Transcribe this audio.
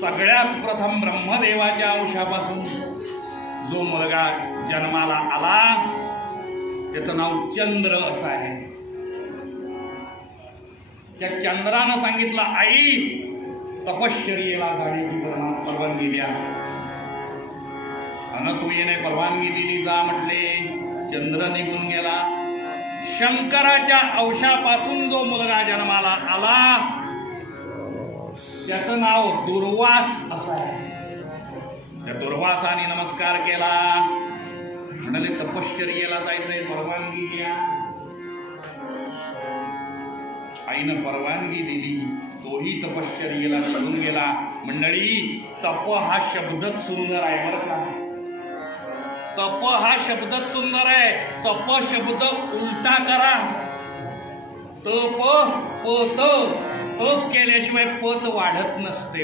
सगळ्यात प्रथम ब्रह्मदेवाच्या अंशापासून जो मुलगा जन्माला आला त्याचं नाव चंद्र असं आहे. त्या चंद्रानं सांगितलं आई तपश्चर्येला जाण्याची परवानगी द्या. अनसुयेने परवानगी दिली जा म्हटले. चंद्र निघून गेला. शंकराच्या अंशापासून जो मुलगा जन्माला आला त्याचं नाव दुर्वास असं आहे. त्या दुर्वासाने नमस्कार केला. म्हणाले तपश्चर्येला जायचंय परवानगी घ्या आईनं परवानगी दिली. तोही तपश्चर्येला निघून गेला. मंडळी तप हा शब्दच सुंदर आहे बरं का? तप हा शब्दच सुंदर आहे. तप शब्द उलटा करा. तप पत तप केल्याशिवाय पत वाढत नसते.